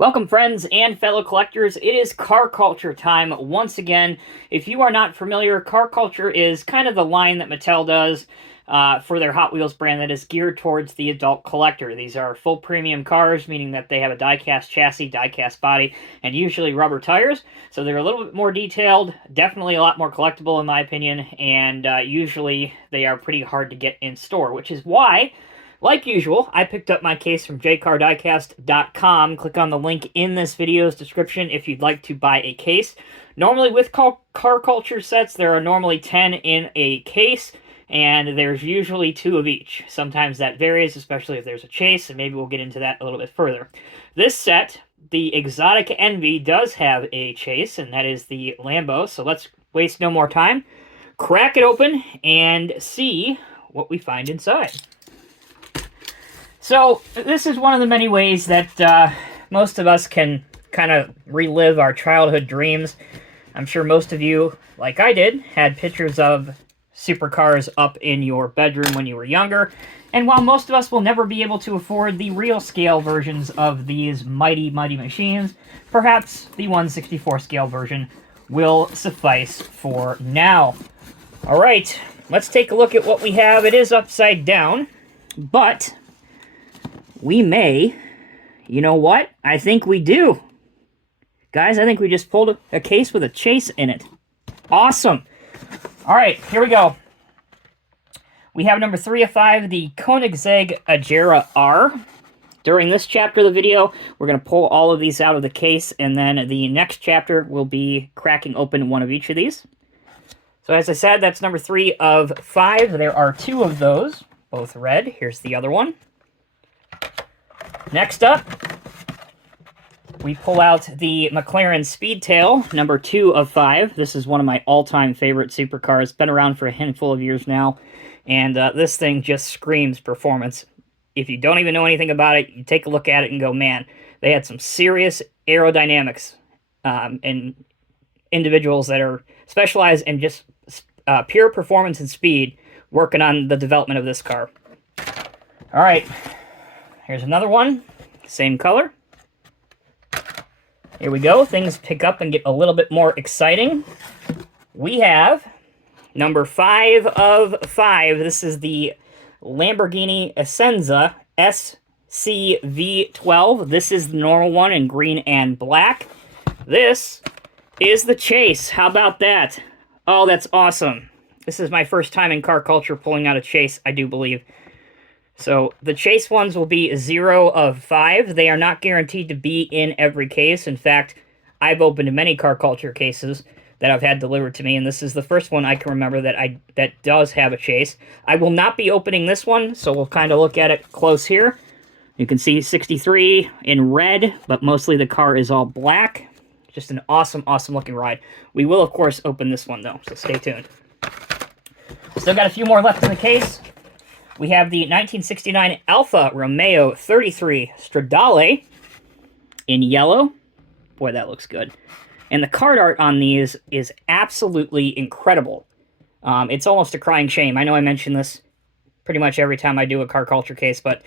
Welcome, friends and fellow collectors. It is car culture time once again. If you are not familiar, car culture is kind of the line that Mattel does for their Hot Wheels brand that is geared towards the adult collector. These are full premium cars, meaning that they have a die-cast chassis, die-cast body, and usually rubber tires. So they're a little bit more detailed, definitely a lot more collectible in my opinion, and usually they are pretty hard to get in store, which is why, like usual, I picked up my case from jcardiecast.com. Click on the link in this video's description if you'd like to buy a case. Normally with car culture sets, there are normally 10 in a case, and there's usually 2 of each. Sometimes that varies, especially if there's a chase, and maybe we'll get into that a little bit further. This set, the Exotic Envy, does have a chase, and that is the Lambo, so let's waste no more time. Crack it open and see what we find inside. So, this is one of the many ways that most of us can kind of relive our childhood dreams. I'm sure most of you, like I did, had pictures of supercars up in your bedroom when you were younger. And while most of us will never be able to afford the real scale versions of these mighty, mighty machines, perhaps the 1/64 scale version will suffice for now. Alright, let's take a look at what we have. It is upside down, but we may, you know what? I think we do. Guys, I think we just pulled a case with a chase in it. Awesome. All right, here we go. We have number 3 of 5, the Koenigsegg Agera R. During this chapter of the video, we're going to pull all of these out of the case, and then the next chapter will be cracking open one of each of these. So as I said, that's number 3 of 5. There are 2 of those, both red. Here's the other one. Next up, we pull out the McLaren Speedtail, number 2 of 5. This is one of my all-time favorite supercars. Been around for a handful of years now, and this thing just screams performance. If you don't even know anything about it, you take a look at it and go, man, they had some serious aerodynamics and individuals that are specialized in just pure performance and speed working on the development of this car. All right. Here's another one, same color. Here we go, things pick up and get a little bit more exciting. We have number 5 of 5. This is the Lamborghini Essenza SCV12. This is the normal one in green and black. This is the chase. How about that? Oh, that's awesome. This is my first time in car culture pulling out a chase, I do believe. So, the chase ones will be 0 of 5. They are not guaranteed to be in every case. In fact, I've opened many car culture cases that I've had delivered to me, and this is the first one I can remember that does have a chase. I will not be opening this one, so we'll kind of look at it close here. You can see 63 in red, but mostly the car is all black. Just an awesome, awesome looking ride. We will, of course, open this one, though, so stay tuned. Still got a few more left in the case. We have the 1969 Alfa Romeo 33 Stradale in yellow. Boy, that looks good. And the card art on these is absolutely incredible. It's almost a crying shame. I know I mention this pretty much every time I do a car culture case, but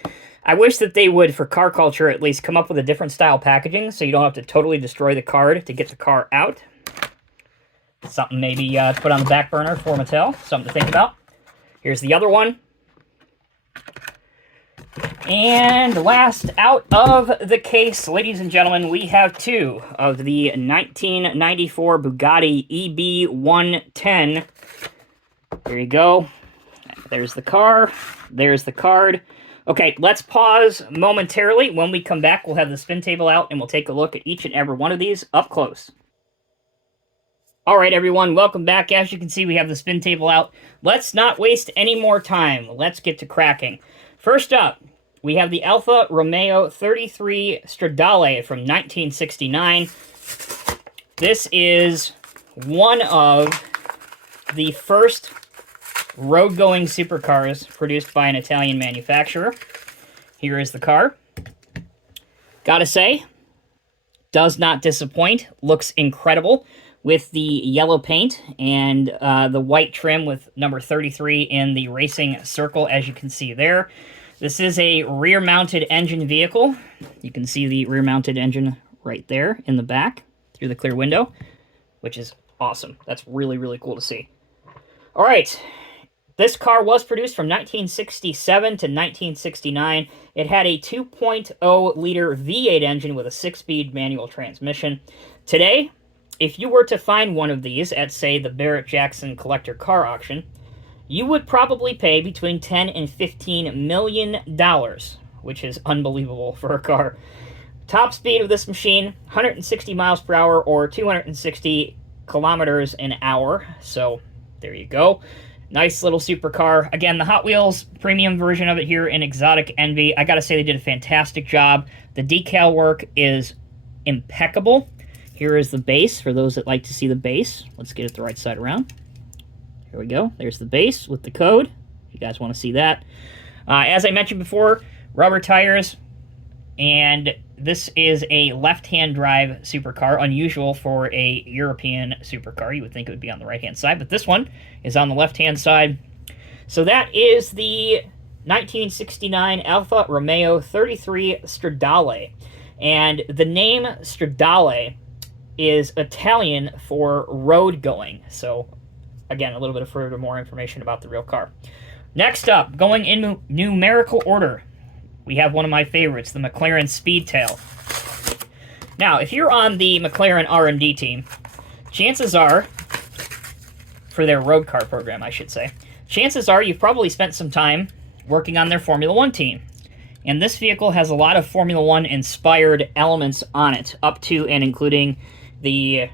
I wish that they would, for car culture, at least come up with a different style packaging so you don't have to totally destroy the card to get the car out. Something maybe to put on the back burner for Mattel. Something to think about. Here's the other one. And last out of the case, ladies and gentlemen, we have 2 of the 1994 Bugatti EB110. There you go. There's the car. There's the card. Okay, let's pause momentarily. When we come back, we'll have the spin table out, and we'll take a look at each and every one of these up close. All right, everyone, welcome back. As you can see, we have the spin table out. Let's not waste any more time. Let's get to cracking. First up, we have the Alfa Romeo 33 Stradale from 1969. This is one of the first road-going supercars produced by an Italian manufacturer. Here is the car. Gotta say, does not disappoint. Looks incredible with the yellow paint and the white trim with number 33 in the racing circle, as you can see there. This is a rear-mounted engine vehicle. You can see the rear-mounted engine right there in the back through the clear window, which is awesome. That's really, really cool to see. All right. This car was produced from 1967 to 1969. It had a 2.0-liter V8 engine with a 6-speed manual transmission. Today, if you were to find one of these at, say, the Barrett-Jackson collector car auction, you would probably pay between $10 and $15 million, which is unbelievable for a car. Top speed of this machine, 160 miles per hour or 260 kilometers an hour. So there you go. Nice little supercar. Again, the Hot Wheels premium version of it here in Exotic Envy. I gotta say they did a fantastic job. The decal work is impeccable. Here is the base for those that like to see the base. Let's get it the right side around. Here we go. There's the base with the code. If you guys want to see that. As I mentioned before, rubber tires. And this is a left-hand drive supercar, unusual for a European supercar. You would think it would be on the right-hand side, but this one is on the left-hand side. So that is the 1969 Alfa Romeo 33 Stradale. And the name Stradale is Italian for road going. So, again, a little bit of further more information about the real car. Next up, going in numerical order, we have one of my favorites, the McLaren Speedtail. Now, if you're on the McLaren R&D team, chances are, for their road car program, I should say, chances are you've probably spent some time working on their Formula One team. And this vehicle has a lot of Formula One inspired elements on it, up to and including the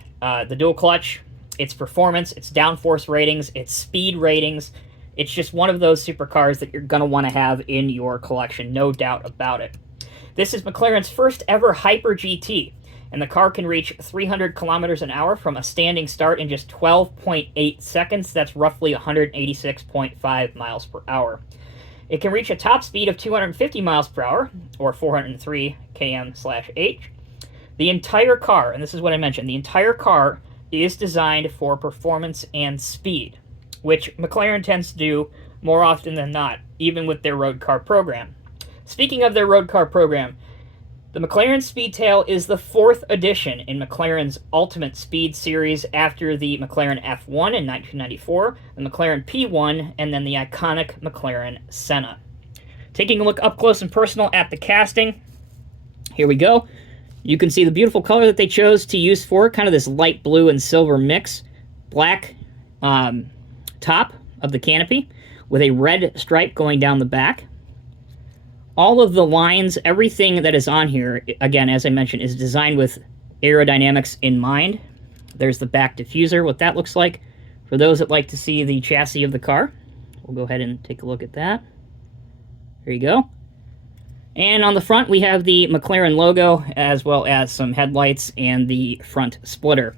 dual clutch, its performance, its downforce ratings, its speed ratings. It's just one of those supercars that you're going to want to have in your collection, no doubt about it. This is McLaren's first ever Hyper GT, and the car can reach 300 kilometers an hour from a standing start in just 12.8 seconds. That's roughly 186.5 miles per hour. It can reach a top speed of 250 miles per hour, or 403 km/h. The entire car, and this is what I mentioned, the entire car is designed for performance and speed, which McLaren tends to do more often than not, even with their road car program. Speaking of their road car program, the McLaren Speedtail is the 4th edition in McLaren's Ultimate Speed series after the McLaren F1 in 1994, the McLaren P1, and then the iconic McLaren Senna. Taking a look up close and personal at the casting, here we go. You can see the beautiful color that they chose to use for it, kind of this light blue and silver mix. Black top of the canopy with a red stripe going down the back. All of the lines, everything that is on here, again, as I mentioned, is designed with aerodynamics in mind. There's the back diffuser, what that looks like. For those that like to see the chassis of the car, we'll go ahead and take a look at that. There you go. And on the front, we have the McLaren logo, as well as some headlights and the front splitter.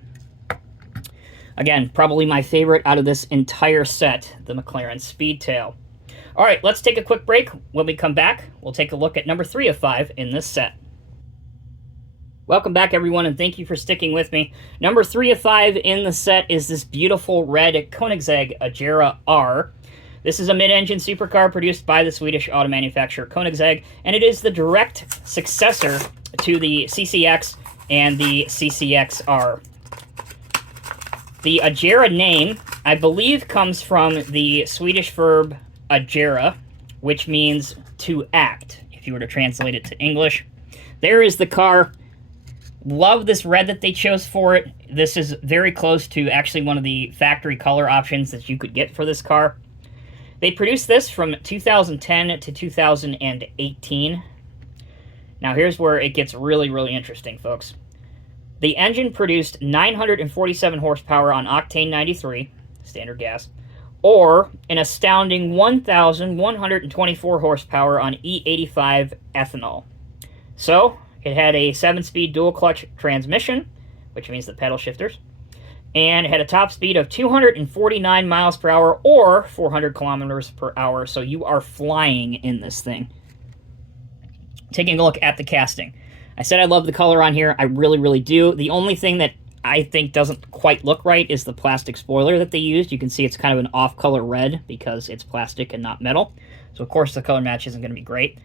Again, probably my favorite out of this entire set, the McLaren Speedtail. All right, let's take a quick break. When we come back, we'll take a look at number 3 of 5 in this set. Welcome back, everyone, and thank you for sticking with me. Number 3 of 5 in the set is this beautiful red Koenigsegg Agera R. This is a mid-engine supercar produced by the Swedish auto manufacturer Koenigsegg, and it is the direct successor to the CCX and the CCXR. The Agera name, I believe, comes from the Swedish verb agera, which means to act, if you were to translate it to English. There is the car. Love this red that they chose for it. This is very close to actually one of the factory color options that you could get for this car. They produced this from 2010 to 2018. Now here's where it gets really, really interesting, folks. The engine produced 947 horsepower on octane 93, standard gas, or an astounding 1,124 horsepower on E85 ethanol. So, it had a 7-speed dual-clutch transmission, which means the pedal shifters, and it had a top speed of 249 miles per hour or 400 kilometers per hour, so you are flying in this thing. Taking a look at the casting. I said I love the color on here. I really, really do. The only thing that I think doesn't quite look right is the plastic spoiler that they used. You can see it's kind of an off-color red because it's plastic and not metal. So, of course, the color match isn't going to be great.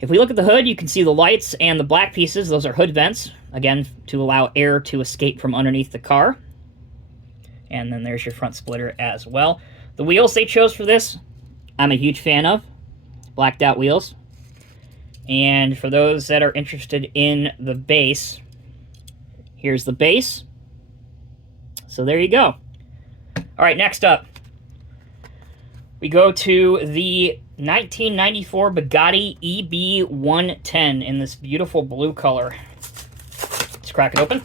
If we look at the hood, you can see the lights and the black pieces. Those are hood vents, again, to allow air to escape from underneath the car. And then there's your front splitter as well. The wheels they chose for this, I'm a huge fan of. Blacked out wheels. And for those that are interested in the base, here's the base. So there you go. All right, next up, we go to the 1994 Bugatti EB110 in this beautiful blue color. Let's crack it open.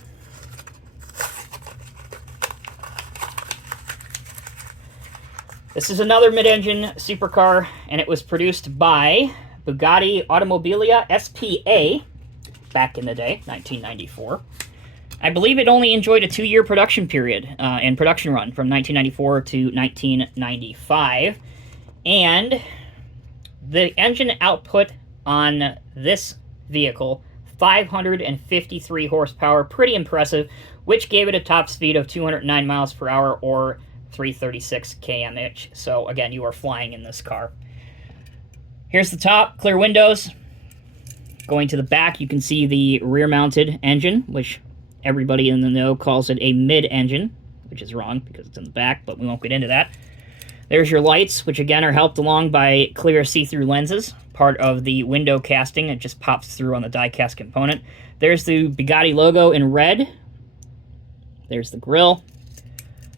This is another mid-engine supercar, and it was produced by Bugatti Automobilia SPA back in the day, 1994. I believe it only enjoyed a 2-year production period and production run from 1994 to 1995. And the engine output on this vehicle, 553 horsepower, pretty impressive, which gave it a top speed of 209 miles per hour or 336 km/h. So again, you are flying in this car. Here's the top, clear windows. Going to the back, you can see the rear-mounted engine, which everybody in the know calls it a mid-engine, which is wrong because it's in the back, but we won't get into that. There's your lights, which again are helped along by clear see-through lenses, part of the window casting. It just pops through on the die-cast component. There's the Bugatti logo in red. There's the grille.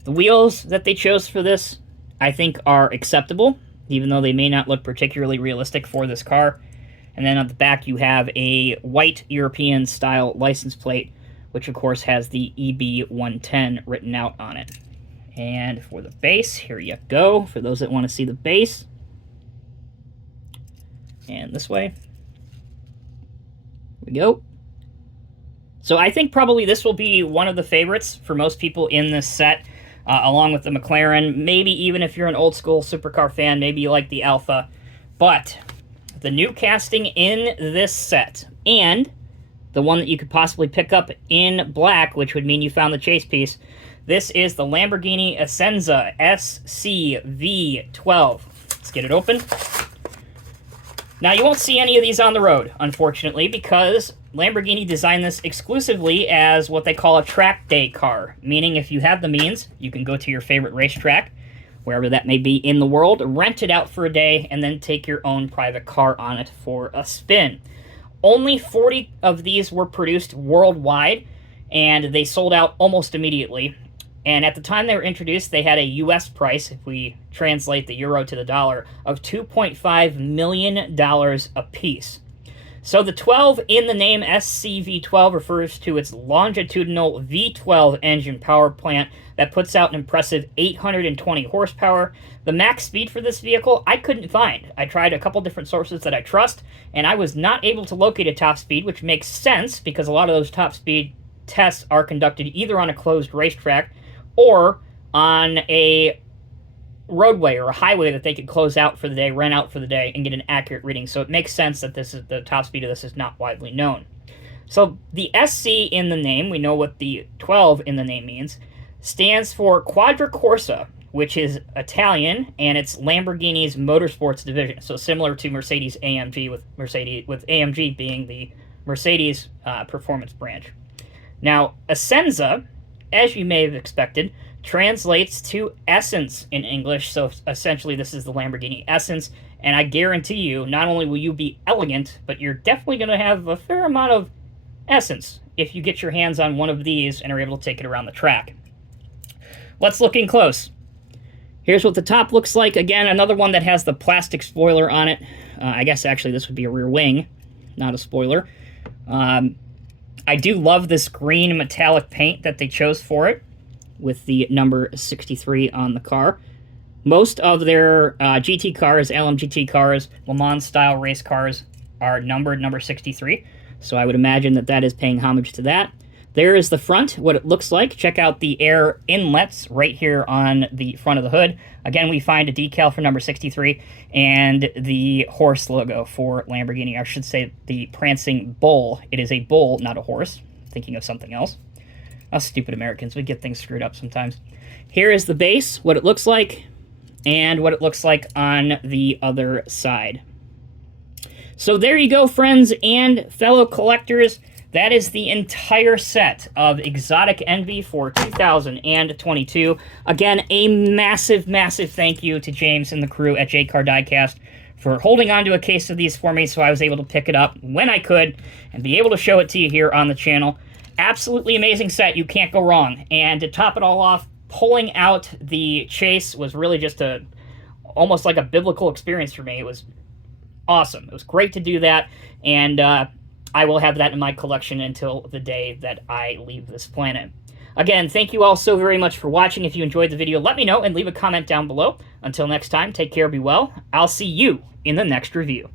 The wheels that they chose for this, I think, are acceptable, even though they may not look particularly realistic for this car. And then on the back, you have a white European-style license plate, which, of course, has the EB110 written out on it. And for the base, here you go, for those that want to see the base. And this way. Here we go. So I think probably this will be one of the favorites for most people in this set, along with the McLaren. Maybe even if you're an old-school supercar fan, maybe you like the Alfa. But the new casting in this set, and the one that you could possibly pick up in black, which would mean you found the chase piece, this is the Lamborghini Essenza SCV12. Let's get it open. Now, you won't see any of these on the road, unfortunately, because Lamborghini designed this exclusively as what they call a track day car, meaning if you have the means, you can go to your favorite racetrack, wherever that may be in the world, rent it out for a day, and then take your own private car on it for a spin. Only 40 of these were produced worldwide, and they sold out almost immediately. And at the time they were introduced, they had a U.S. price, if we translate the euro to the dollar, of $2.5 million a piece. So the 12 in the name SCV12 refers to its longitudinal V12 engine power plant that puts out an impressive 820 horsepower. The max speed for this vehicle, I couldn't find. I tried a couple different sources that I trust, and I was not able to locate a top speed, which makes sense because a lot of those top speed tests are conducted either on a closed racetrack or on a roadway or a highway that they could close out for the day, rent out for the day, and get an accurate reading. So it makes sense that this is the top speed of this is not widely known. So the SC in the name, we know what the 12 in the name means, stands for Quadricorsa, which is Italian, and it's Lamborghini's motorsports division. So similar to Mercedes AMG, with AMG being the Mercedes performance branch. Now, Essenza, as you may have expected, translates to essence in English, so essentially this is the Lamborghini Essence, and I guarantee you, not only will you be elegant, but you're definitely going to have a fair amount of essence if you get your hands on one of these and are able to take it around the track. Let's look in close. Here's what the top looks like. Again, another one that has the plastic spoiler on it. I guess actually this would be a rear wing, not a spoiler. I do love this green metallic paint that they chose for it, with the number 63 on the car. Most of their GT cars, LMGT cars, Le Mans-style race cars are numbered number 63, so I would imagine that that is paying homage to that. There is the front, what it looks like. Check out the air inlets right here on the front of the hood. Again, we find a decal for number 63 and the horse logo for Lamborghini. I should say the prancing bull. It is a bull, not a horse. Thinking of something else. Us stupid Americans, we get things screwed up sometimes. Here is the base, what it looks like. and what it looks like on the other side. So there you go, friends and fellow collectors. That is the entire set of Exotic Envy for 2022. Again, a massive, massive thank you to James and the crew at J-Car Diecast for holding on to a case of these for me so I was able to pick it up when I could and be able to show it to you here on the channel. Absolutely amazing set. You can't go wrong. And to top it all off, pulling out the chase was really just almost like a biblical experience for me. It was awesome. It was great to do that, and I will have that in my collection until the day that I leave this planet. Again, thank you all so very much for watching. If you enjoyed the video, let me know and leave a comment down below. Until next time, take care, be well. I'll see you in the next review.